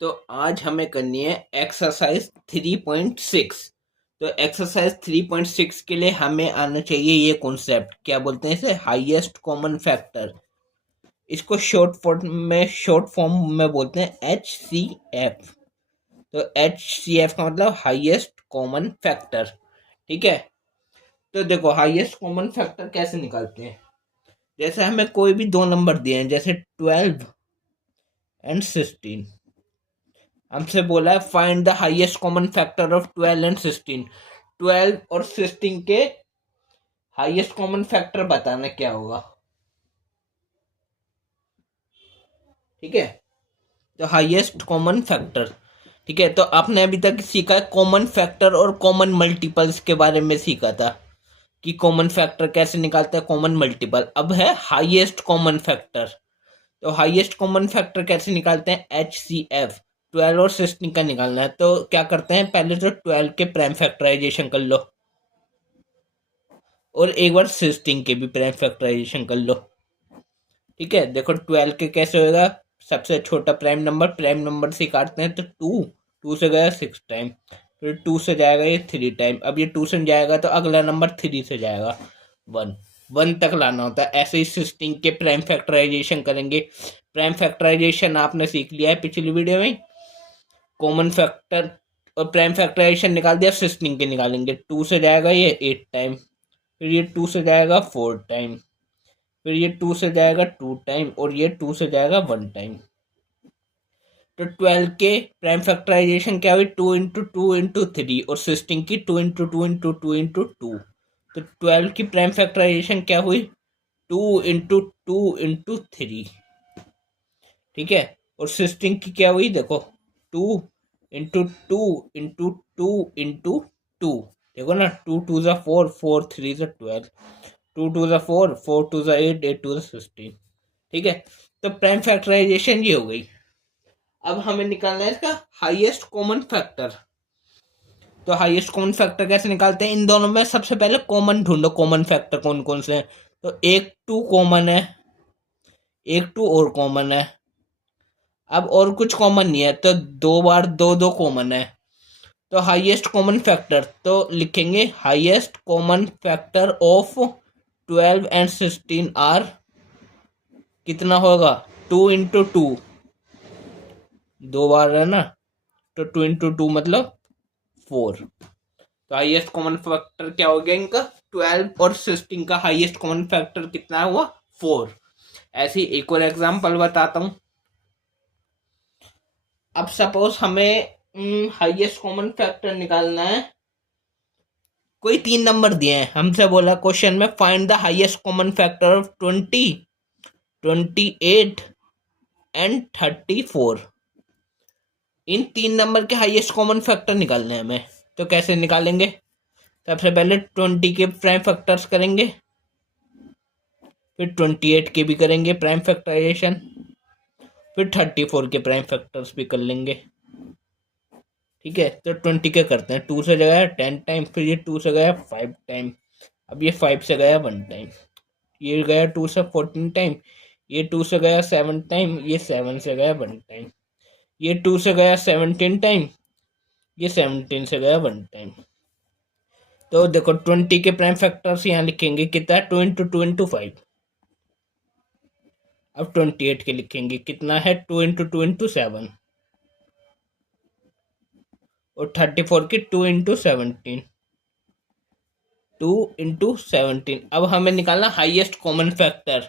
तो आज हमें करनी है एक्सरसाइज 3.6। तो एक्सरसाइज 3.6 के लिए हमें आना चाहिए ये कॉन्सेप्ट, क्या बोलते हैं इसे, हाईएस्ट कॉमन फैक्टर। इसको शॉर्ट फॉर्म में बोलते हैं HCF। तो HCF का मतलब हाईएस्ट कॉमन फैक्टर। ठीक है, तो देखो हाईएस्ट कॉमन फैक्टर कैसे निकालते हैं। जैसे हमें कोई भी दो नंबर दिए हैं, जैसे 12 एंड 16। हमसे बोला है find the highest common factor of 12 and 16। 12 और 16 के हाईएस्ट कॉमन फैक्टर बताना क्या होगा। ठीक है, तो हाईएस्ट कॉमन फैक्टर। ठीक है, तो आपने अभी तक सीखा है कॉमन फैक्टर और कॉमन मल्टीपल्स के बारे में सीखा था कि कॉमन फैक्टर कैसे निकालते हैं, कॉमन मल्टीपल। अब है हाईएस्ट कॉमन फैक्टर। तो हाईएस्ट कॉमन फैक्टर कैसे निकालते हैं, HCF। 12 और 16 का निकालना है, तो क्या करते हैं, पहले तो 12 के प्राइम फैक्टराइजेशन कर लो और एक बार 16 के भी प्राइम फैक्टराइजेशन कर लो। ठीक है, देखो 12 के कैसे होगा, सबसे छोटा प्राइम नंबर से काटते हैं तो 2 से गया 6 टाइम, फिर 2 से जाएगा ये 3 टाइम, अब ये 2 से जाएगा तो अगला नंबर 3 से जाएगा 1 तक लाना होता है। ऐसे ही 16 के प्राइम फैक्टराइजेशन करेंगे। प्राइम फैक्टराइजेशन आपने सीख लिया है पिछली वीडियो में। कॉमन फैक्टर और प्राइम फैक्टराइजेशन निकाल दिया, 16 के निकालेंगे। 2 से जाएगा ये 8 टाइम, फिर ये 2 से जाएगा 4 टाइम, फिर ये 2 से जाएगा 2 टाइम और ये 2 से जाएगा 1 टाइम। तो 12 के प्राइम फैक्टराइजेशन क्या हुई, 2 इंटू 2 इंटू 3, और 16 की 2 इंटू 2 इंटू 2 इंटू 2। तो 12 की प्राइम फैक्टराइजेशन क्या हुई, 2 इंटू 2 इंटू 3। ठीक है, और 16 की क्या हुई, देखो 2 इंटू 2 इंटू 2 इंटू 2। देखो ना, 2 2 4, 4 3 12, 2 2 4, 4 2 8, 8 2 16। ठीक है, तो प्राइम फैक्टराइजेशन ये हो गई। अब हमें निकालना है इसका हाईएस्ट कॉमन फैक्टर। तो हाईएस्ट कॉमन फैक्टर कैसे निकालते हैं, इन दोनों में सबसे पहले कॉमन ढूंढो, कॉमन फैक्टर कौन कौन से हैं। तो एक 2 कॉमन है, एक 2 और कॉमन है। अब और कुछ कॉमन नहीं है, तो 2 बार 2 कॉमन है। तो हाईएस्ट कॉमन फैक्टर तो लिखेंगे, highest common factor of 12 and 16 are, कितना होगा, 2 इंटू 2, 2 बार है ना, तो 2 इंटू 2 मतलब 4। तो हाईएस्ट कॉमन फैक्टर क्या हो गया इनका, 12 और 16 का हाईएस्ट कॉमन फैक्टर कितना हुआ, 4। ऐसी एक और एग्जांपल बताता हूं। अब सपोज हमें हाईएस्ट कॉमन फैक्टर निकालना है, कोई 3 नंबर दिए हैं, हमसे बोला क्वेश्चन में find the highest common factor of 20, 28 and 34। In 3 number के हाईएस्ट कॉमन फैक्टर निकालने हैं हमें। तो कैसे निकालेंगे, सबसे पहले 20 के प्राइम फैक्टर्स करेंगे, फिर 28 के भी करेंगे प्राइम फैक्टराइजेशन, फिर 34 के प्राइम फैक्टर्स भी कर लेंगे। ठीक है, तो 20 के करते हैं, 2 से गया 10 टाइम, फिर ये 2 से गया 5 टाइम, अब ये 5 से गया 1 टाइम, ये गया 2 से 14 टाइम, ये 2 से गया 7 टाइम, ये 7 से गया 1 टाइम, ये 2 से गया 17 टाइम, ये 17 से गया 1 टाइम। तो देखो 20 के प्राइम फैक्टर्स यहाँ लिखेंगे कितना, 2 इंटू 2 इंटू 5। अब 28 के लिखेंगे कितना है, 2 इंटू 2 इंटू 7, और 34 की 2 इंटू 17, 2 इंटू 17। अब हमें निकालना हाईएस्ट कॉमन फैक्टर।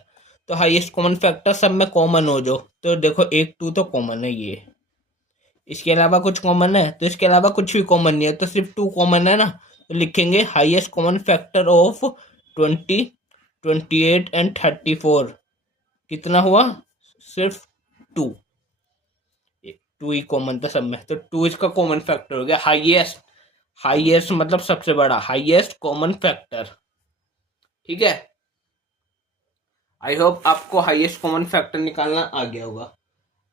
तो हाईएस्ट कॉमन फैक्टर सब में कॉमन हो जो, तो देखो एक 2 तो कॉमन है, ये इसके अलावा कुछ कॉमन है, तो इसके अलावा कुछ भी कॉमन नहीं है, तो सिर्फ 2 कॉमन है ना। तो लिखेंगे highest common factor of 20, 28 and 34, कितना हुआ, सिर्फ 2। 2 ही कॉमन था सब में, तो 2 इसका कॉमन फैक्टर हो गया। हाईएस्ट, हाईएस्ट मतलब सबसे बड़ा, हाईएस्ट कॉमन फैक्टर। ठीक है, आई होप आपको हाईएस्ट कॉमन फैक्टर निकालना आ गया होगा।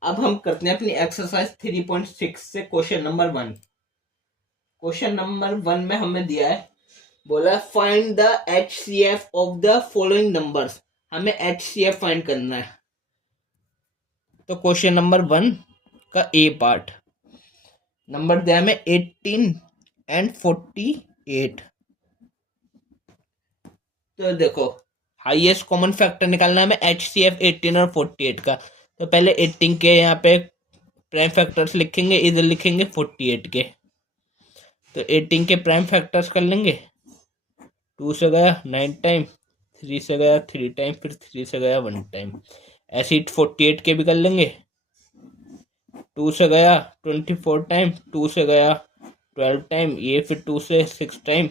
अब हम करते हैं अपनी एक्सरसाइज 3.6 से क्वेश्चन नंबर 1। क्वेश्चन नंबर 1 में हमें दिया है, बोला find the HCF of the following numbers. हमें HCF फाइंड करना है। तो क्वेश्चन नंबर 1 का ए पार्ट। नंबर दिया हमें 18 एंड 48। तो देखो हाईएस्ट कॉमन फैक्टर निकालना है हमें HCF 18 और 48 का। तो पहले 18 के यहाँ पे प्राइम फैक्टर्स लिखेंगे, इधर लिखेंगे 48 के। तो 18 के प्राइम फैक्टर्स कर लेंगे। 2 से गया 9 टाइम, 3 से गया 3 टाइम, फिर 3 से गया 1 टाइम। ऐसे ही 48 के भी कर लेंगे। 2 से गया 24 टाइम, 2 से गया 12 टाइम, ये फिर 2 से 6 टाइम,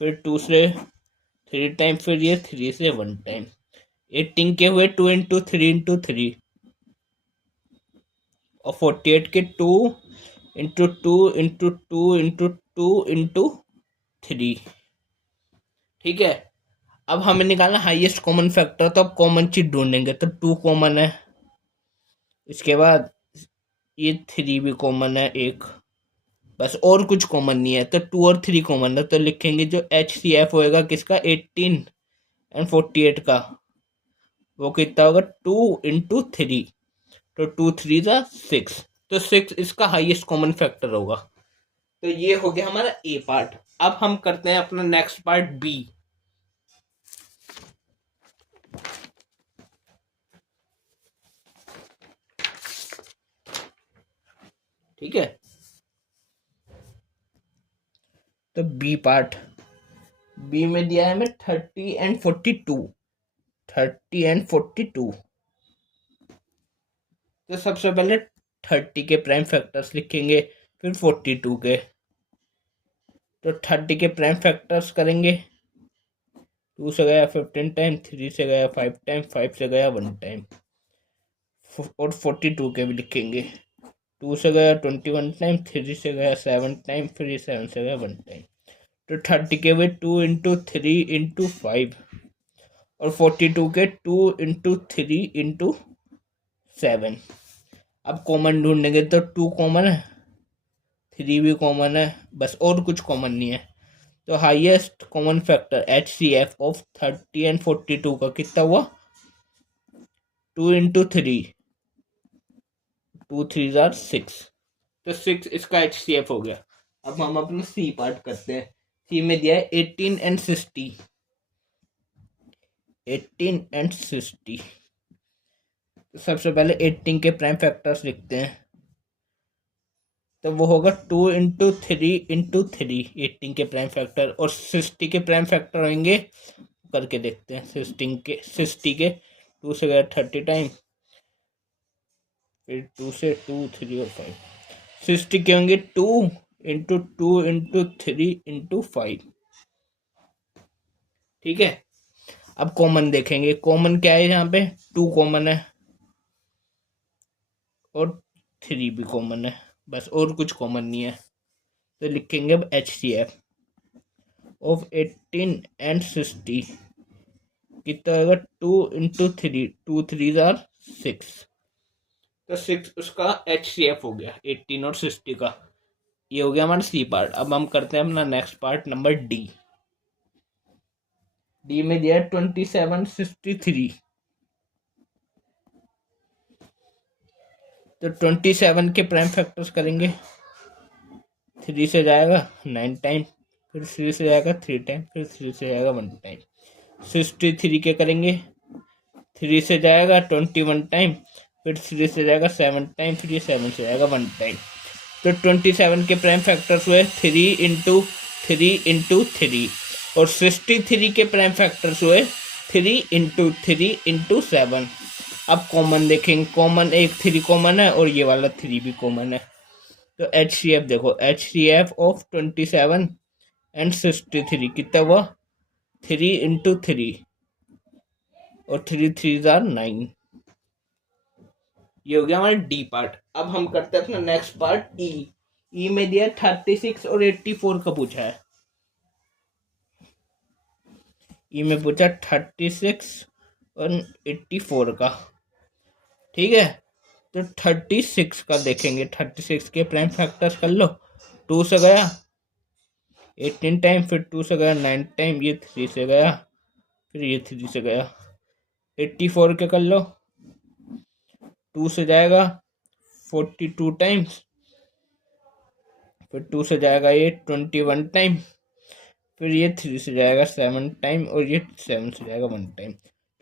फिर 2 से 3 टाइम, फिर ये 3 से 1 टाइम। 18 के हुए 2 इंटू 3 इंटू 3 और 48 के 2 इंटू 2 इंटू 2 इंटू 2 इंटू 3। ठीक है, अब हमें निकालना हाईएस्ट कॉमन फैक्टर। तो अब कॉमन चीज ढूंढेंगे। तो 2 कॉमन है, इसके बाद ये 3 भी कॉमन है एक, बस और कुछ कॉमन नहीं है। तो 2 और 3 कॉमन है। तो लिखेंगे जो HCF होएगा किसका 18 एंड 48 का, वो कितना होगा 2 इंटू 3। तो 2 3 जा 6। तो 6 इसका हाईएस्ट कॉमन फैक्टर होगा। तो ये हो गया हमारा ए पार्ट। अब हम करते हैं अपना नेक्स्ट पार्ट बी। ठीक है, तो बी पार्ट। बी में दिया है हमें 30 एंड 42। 30 एंड 42। तो सबसे पहले 30 के प्राइम फैक्टर्स लिखेंगे, फिर 42 के। तो 30 के प्राइम फैक्टर्स करेंगे। 2 से गया 15 टाइम, 3 से गया 5 टाइम, 5 से गया 1 टाइम। और 42 के भी लिखेंगे। 2 से गया 21 टाइम, 3 से गया 7 टाइम, फिर ये 7 से गया 1 टाइम। तो 30 के हुए 2 इंटू 3 इंटू 5 और 42 के 2 इंटू 3 इंटू 7। अब कॉमन ढूंढेंगे। तो 2 कॉमन है, 3 भी कॉमन है, बस और कुछ कॉमन नहीं है। तो highest common factor HCF of 30 and 42 का कितना हुआ 2 इंटू 3, 2 3 जार 6। तो 6 इसका HCF हो गया। अब हम अपना सी पार्ट करते हैं। सी में दिया है 18 एंड 60। 18 एंड 60। तो सबसे पहले 18 के प्राइम फैक्टर्स लिखते हैं। तो वो होगा 2 इंटू 3 इंटू 3, 18 के प्राइम फैक्टर। और 60 के प्राइम फैक्टर होंगे, करके देखते हैं। 60 के 2 से गया 30 टाइम, फिर 2 से 2 3 और 5। 60 के होंगे 2 इंटू 2 इंटू 3 इंटू 5। ठीक है, अब कॉमन देखेंगे। कॉमन क्या है यहाँ पे 2 कॉमन है और 3 भी कॉमन है, बस और कुछ कॉमन नहीं है। तो लिखेंगे अब HCF ऑफ 18 एंड 60 कितना होगा 2 इंटू 3, 2 3 जार 6। तो 6 उसका HCF हो गया 18 और 60 का। ये हो गया हमारा सी पार्ट। अब हम करते हैं अपना next part number D. D में दिया 27 63। तो 27 के प्राइम फैक्टर्स करेंगे। 3 से जाएगा 9 टाइम, फिर 3 से जाएगा 3 टाइम, फिर 3 से जाएगा 1 टाइम। 63 के करेंगे। 3 से जाएगा 21 टाइम, फिर 3 से जाएगा 7 टाइम, फिर ये 7 से जाएगा 1 टाइम। तो 27 के प्राइम फैक्टर्स हुए 3 इंटू 3 इंटू 3 और 63 के प्राइम फैक्टर्स हुए 3 इंटू 3 इंटू 7। अब कॉमन देखेंगे। कॉमन एक 3 कॉमन है और ये वाला 3 भी कॉमन है। तो HCF देखो, HCF ऑफ 27 एंड 63 कितना हुआ 3 इंटू 3 और 3 3 जार 9। ये हो गया हमारा डी पार्ट। अब हम करते हैं अपना नेक्स्ट पार्ट ई। ई में दिया 36 और 84 का पूछा है। ई में पूछा 36 और 84 का। ठीक है, तो 36 का देखेंगे। 36 के प्राइम फैक्टर्स कर लो। 2 से गया 18 टाइम, फिर 2 से गया 9 टाइम, ये 3 से गया, फिर ये 3 से गया। 84 के कर लो। 2 से जाएगा 42 टाइम्स, फिर 2 से जाएगा ये 21 टाइम, फिर ये 3 से जाएगा 7 टाइम, और ये 7 से जाएगा 1 टाइम।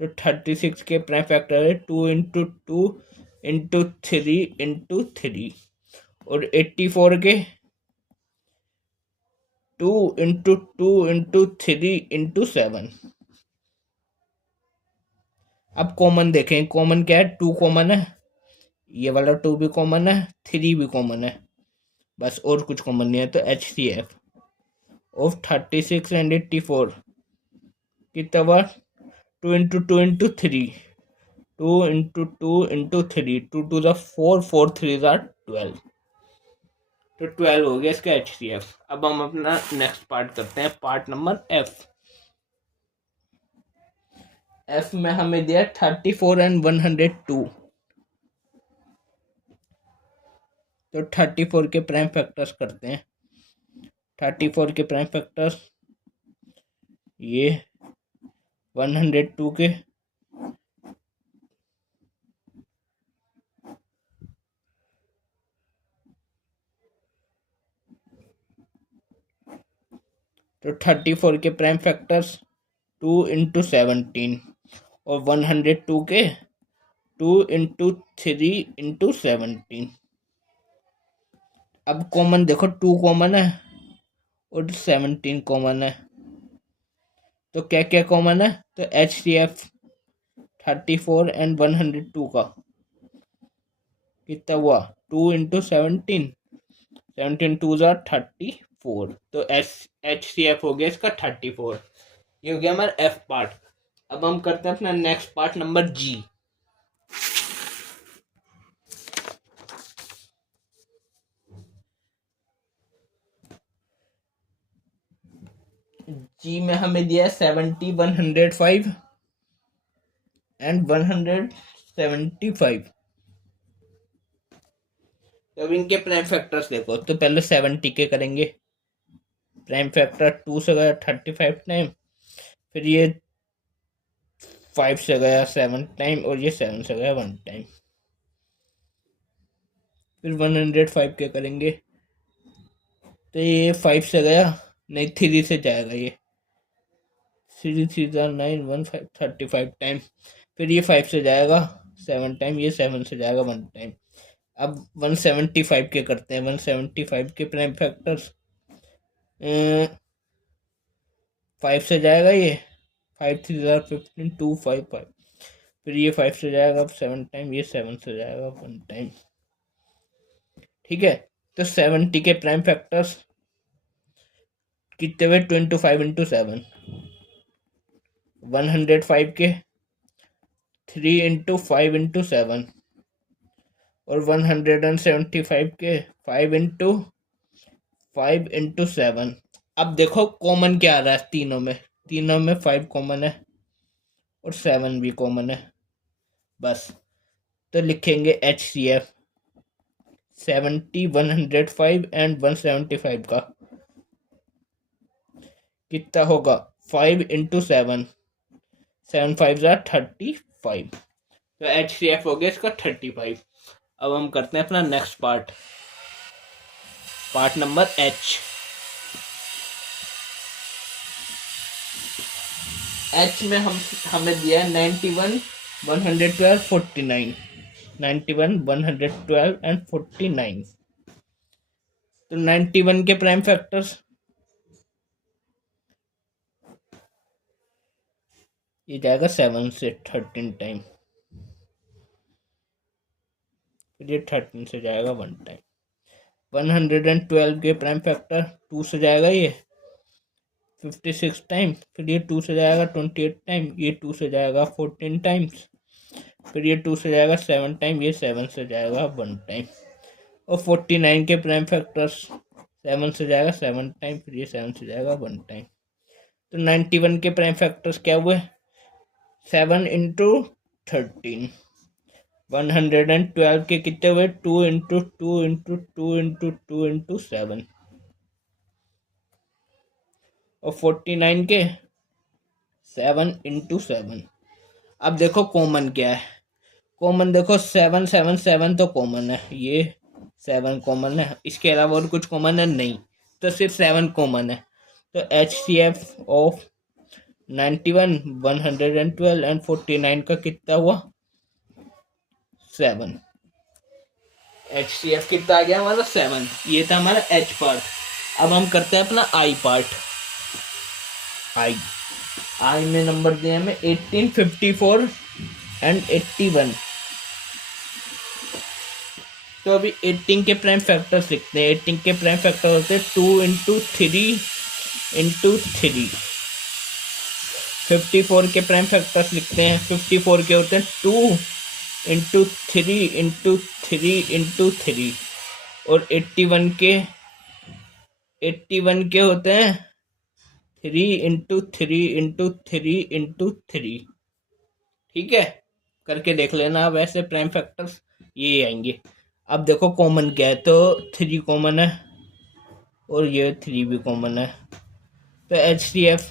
तो 36 के प्राइम फैक्टर है 2 इंटू 2 इंटू 3 इंटू 3, और 84 के 2 इंटू 2 इंटू 3 इंटू 7। अब कॉमन देखें, कॉमन क्या है, 2 कॉमन है, ये वाला 2 भी कॉमन है, 3 भी कॉमन है, बस और कुछ कॉमन नहीं है। तो HCF ऑफ 36 एंड 84 कितना हुआ, 2 into 2 into 3, 2 into 2 into 3, 2 to the 4, 4 3 the 12, तो 12 हो गया इसका HCF। अब हम अपना नेक्स्ट पार्ट करते हैं, पार्ट नंबर F। F में हमें दिया 34 एंड 102, तो 34 के प्राइम फैक्टर्स करते हैं। 34 के प्राइम फैक्टर्स ये 102 के, तो 34 के प्राइम फैक्टर्स 2 इंटू 17, और 102 के 2 इंटू 3 इंटू 17। अब कॉमन देखो, 2 कॉमन है और 17 कॉमन है, तो क्या क्या कॉमन है, तो HCF 34 एंड 102 का कितना हुआ, 2 इंटू 17, 17 2 ज़ा 34, तो HCF हो गया इसका 34। ये हो गया हमारा F पार्ट। अब हम करते हैं अपना नेक्स्ट पार्ट नंबर G। जी में हमें दिया 70, 105 एंड 175। अब इनके प्राइम फैक्टर्स देखो, तो पहले 70 के करेंगे, प्राइम फैक्टर 2 से गया 35 टाइम, फिर ये 5 से गया 7 टाइम, और ये 7 से गया 1 टाइम। फिर 105 के करेंगे, तो ये 5 से गया, नहीं 3 से जाएगा, ये 3 3 9 1 5 35 टाइम, फिर ये 5 से जाएगा 7 टाइम, ये 7 से जाएगा 1 टाइम। अब 175 के करते हैं। 175 के प्राइम फैक्टर्स 5 से जाएगा, ये 5 3 15 2 5 5, फिर ये 5 से जाएगा 7 टाइम, ये 7 से जाएगा 1 टाइम। ठीक है, तो 70 के प्राइम फैक्टर्स कितने हुए, 25 इंटू 7, 105 के 3 इंटू 5 इंटू 7, और 175 के 5 इंटू 5 इंटू 7। अब देखो कॉमन क्या आ रहा है तीनों में, तीनों में 5 कॉमन है और 7 भी कॉमन है, बस। तो लिखेंगे HCF 70, 105 एंड 175 का कितना होगा, 5 इंटू 7, 7 5 ज़ा 35, तो HCF हो गया इसका 35। अब हम करते हैं अपना next part, part number H। H में हमें दिया है 91, 112, 49, 91, 112 एंड 49। तो 91 के प्राइम फैक्टर्स ये जाएगा 7 से 13 टाइम, फिर ये 13 से जाएगा 1 टाइम। 112 के प्राइम फैक्टर 2 से जाएगा ये 56 टाइम, फिर ये 2 से जाएगा 28 टाइम, ये 2 से जाएगा 14 टाइम्स, फिर ये 2 से जाएगा 7 टाइम, ये 7 से जाएगा 1 टाइम। और 49 के प्राइम फैक्टर्स 7 से जाएगा 7 टाइम, फिर ये 7 से जाएगा 1 टाइम। तो 91 के प्राइम फैक्टर्स क्या हुए, 7 इंटू 13। 112 के कितने हुए, 2 इंटू 2 इंटू 2 इंटू 2 इंटू 7, और 49 के 7 इंटू 7। अब देखो कॉमन क्या है, कॉमन देखो 7 7 7 तो कॉमन है, ये 7 कॉमन है, इसके अलावा और कुछ कॉमन है नहीं, तो सिर्फ 7 कॉमन है। तो HCF ऑफ 91 112 एंड 49 का कितना हुआ 7। HCF कितना आ गया हमारा 7। ये था हमारा H पार्ट। अब हम करते हैं अपना I पार्ट। आई में नंबर दिए हमें 18 54 एंड 81। तो अभी 18 के प्राइम फैक्टर्स लिखते हैं। 18 के प्राइम फैक्टर होते हैं 2 इंटू 3 54 के प्राइम फैक्टर्स लिखते हैं। 54 के होते हैं 2 इंटू 3 और 81 के होते हैं 3 इंटू 3। ठीक है, करके देख लेना। वैसे प्राइम फैक्टर्स ये आएंगे। अब देखो कॉमन क्या है, तो 3 कॉमन है और ये 3 भी कॉमन है। तो HCF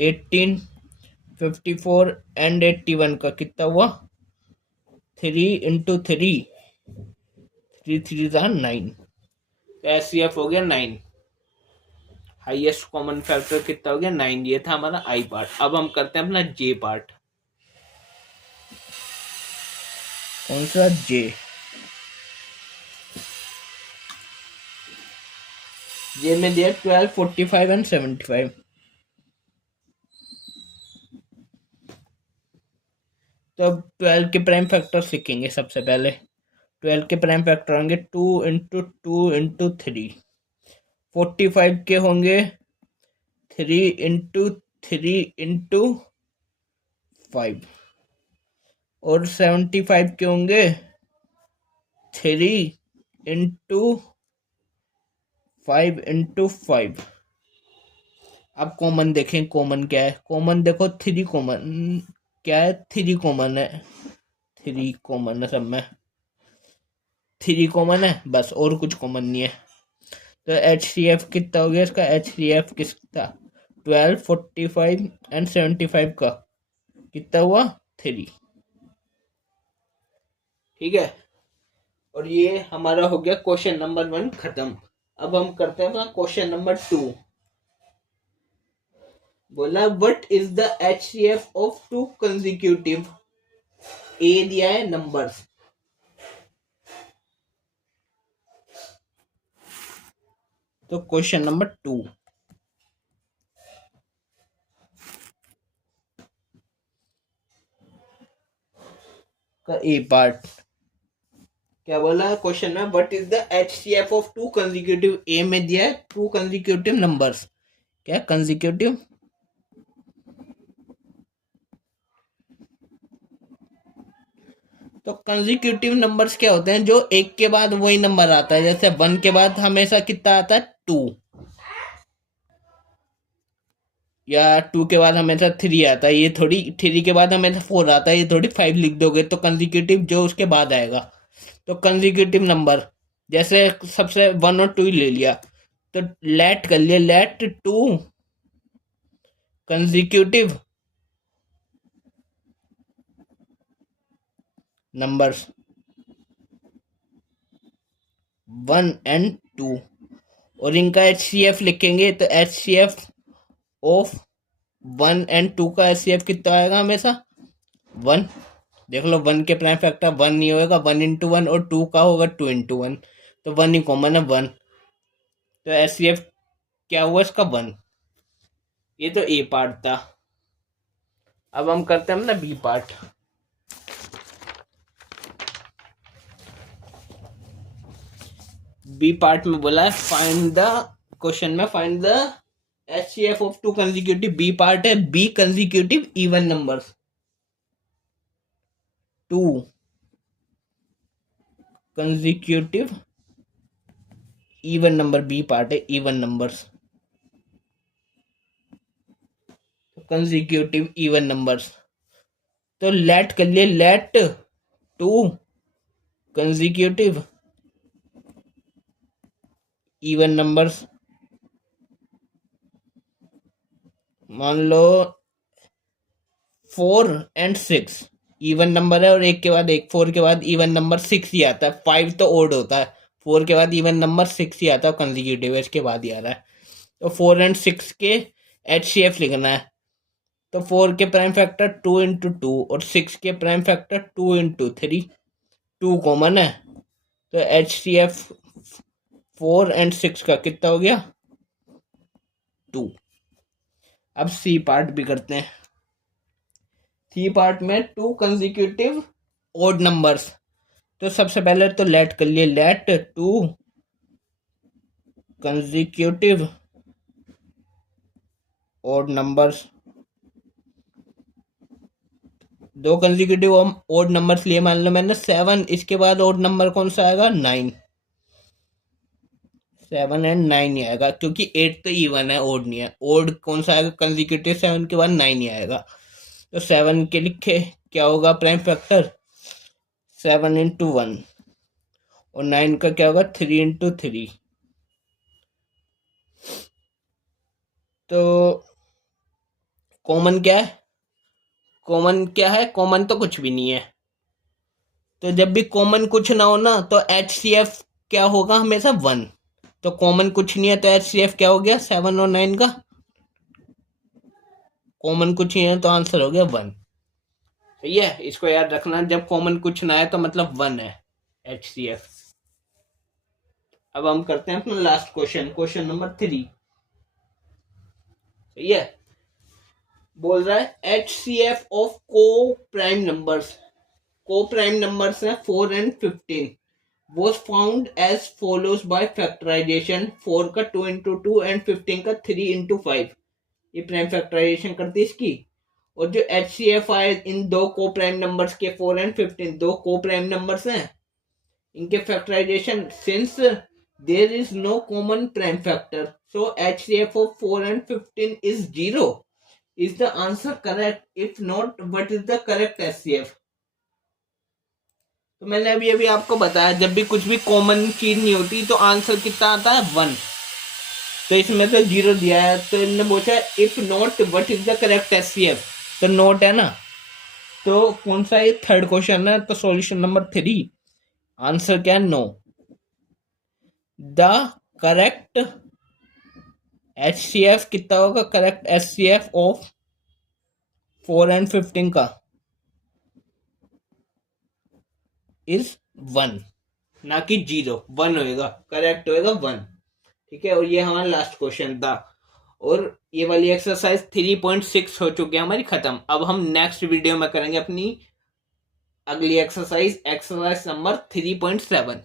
18 54 एंड 81 का कितना हुआ 3 इंटू 3 3 9। तो HCF हो गया 9। हाईएस्ट कॉमन फैक्टर कितना हो गया 9। ये था हमारा I पार्ट। अब हम करते हैं अपना J पार्ट। कौन सा J? J में दिया 12 45 एंड 75। तो अब 12 के प्राइम फैक्टर सीखेंगे। सबसे पहले 12 के प्राइम फैक्टर होंगे 2 इंटू 3। 45 के होंगे 3 इंटू 5 और 75 के होंगे 3 इंटू 5। अब कॉमन देखें, कॉमन क्या है। कॉमन देखो 3 कॉमन क्या है, 3 कॉमन है। 3 कॉमन है सब में, 3 कॉमन है बस, और कुछ कॉमन नहीं है। तो HCF कितना हो गया इसका, HCF किसका 12 45 एंड 75 का कितना हुआ 3। ठीक है, और ये हमारा हो गया क्वेश्चन नंबर 1 खत्म। अब हम करते हैं अपना क्वेश्चन नंबर 2। बोला what is the HCF of 2 consecutive. A दिया है नंबर्स। तो क्वेश्चन नंबर 2 का ए पार्ट क्या बोला है क्वेश्चन में, what is the HCF of 2 consecutive. A में दिया है 2 कंसेक्यूटिव नंबर्स। क्या कंसेक्यूटिव, तो कंसेक्यूटिव नंबर्स क्या होते हैं, जो एक के बाद वही नंबर आता है। जैसे 1 के बाद हमेशा कितना आता है 2, या 2 के बाद हमेशा 3 आता है। ये थोड़ी 3 के बाद हमेशा 4 आता है, ये थोड़ी 5 लिख दोगे तो कंसेक्यूटिव जो उसके बाद आएगा। तो कंसेक्यूटिव नंबर जैसे सबसे 1 और 2 ले लिया, तो लेट कर लिया, लेट 2 कंसेक्यूटिव नंबर्स 1 एंड 2, और इनका HCF लिखेंगे। तो HCF ऑफ 1 एंड 2 का HCF कितना आएगा हमेशा 1। देख लो 1 के प्राइम फैक्टर 1 नहीं होगा, 1 इंटू 1, और 2 का होगा 2 इंटू 1, तो 1 ही कॉमन है 1। तो HCF क्या हुआ इसका 1। ये तो ए पार्ट था। अब हम करते हैं अपना बी पार्ट। बी पार्ट में बोला है फाइंड द, क्वेश्चन में find the HCF of 2 consecutive. B part है B consecutive even numbers. 2 consecutive even number, B part है even numbers, consecutive even numbers. तो लेट कर लिए, लेट 2 कंसेक्यूटिव इवन नंबर्स। मान लो 4 एंड 6। इवन नंबर है और एक के बाद एक, 4 के बाद इवन नंबर 6 ही आता है, 5 तो ओड होता है, 4 के बाद इवन नंबर 6 ही आता है कंसेक्यूटिव, इसके बाद ही आ रहा है। तो 4 एंड 6 के HCF लिखना है। तो 4 के प्राइम फैक्टर 2 इंटू 2 और 6 के प्राइम फैक्टर 2 इंटू 3, 2 कॉमन है, तो HCF 4 एंड 6 का कितना हो गया 2। अब सी पार्ट भी करते हैं। सी पार्ट में 2 कंसेक्यूटिव ओड नंबर्स, तो सबसे पहले तो लेट कर लिए, let 2 consecutive odd numbers, 2 consecutive odd numbers लिए, मान लो मैंने 7, इसके बाद ओड नंबर कौन सा आएगा 9, 7 एंड 9 ही आएगा, क्योंकि 8 तो इवन है, ओड नहीं है। ओड कौन सा आएगा कंसेक्यूटिव, 7 के बाद 9 ही आएगा। तो 7 के लिखे क्या होगा प्राइम फैक्टर 7 इंटू 1, और 9 का क्या होगा 3 इंटू 3। तो कॉमन क्या है, कॉमन क्या है, कॉमन तो कुछ भी नहीं है। तो जब भी कॉमन कुछ ना हो ना तो HCF क्या होगा हमेशा 1। तो कॉमन कुछ नहीं है तो HCF क्या हो गया 7 और 9 का, कॉमन कुछ नहीं है तो आंसर हो गया 1। सही है, इसको याद रखना, जब कॉमन कुछ ना है तो मतलब 1 है HCF। अब हम करते हैं अपना लास्ट क्वेश्चन, क्वेश्चन नंबर 3। सही है, बोल रहा है HCF ऑफ को प्राइम नंबर्स, को प्राइम नंबर्स है 4 and 15 was found as follows by factorization, 4 का 2 इंटू 2 एंड 15 का 3 इंटू 5। ये प्राइम फैक्टराइजेशन करती है इसकी। और जो HCF आए इन दो को प्राइम नंबर्स के 4 एंड 15, दो को प्राइम नंबर्स हैं, इनके factorisation, since there is no common prime factor so HCF of 4 and 15 is 0। Is the answer correct? If not what is the correct HCF? तो मैंने अभी आपको बताया, जब भी कुछ भी कॉमन चीज नहीं होती तो आंसर कितना आता है 1। तो इसमें तो 0 दिया है, तो इन्होंने पूछा if not what is the correct HCF, तो नोट है ना, तो कौन सा ये थर्ड क्वेश्चन है, तो सॉल्यूशन नंबर 3, आंसर क्या है नो। द करेक्ट HCF कितना होगा, करेक्ट HCF ऑफ 4 एंड 15 का इज 1, ना कि 0, 1 होएगा, करेक्ट होएगा 1। ठीक है, और ये हमारा लास्ट क्वेश्चन था, और ये वाली एक्सरसाइज 3.6 हो चुकी है हमारी खत्म। अब हम नेक्स्ट वीडियो में करेंगे अपनी अगली एक्सरसाइज, एक्सरसाइज नंबर 3.7।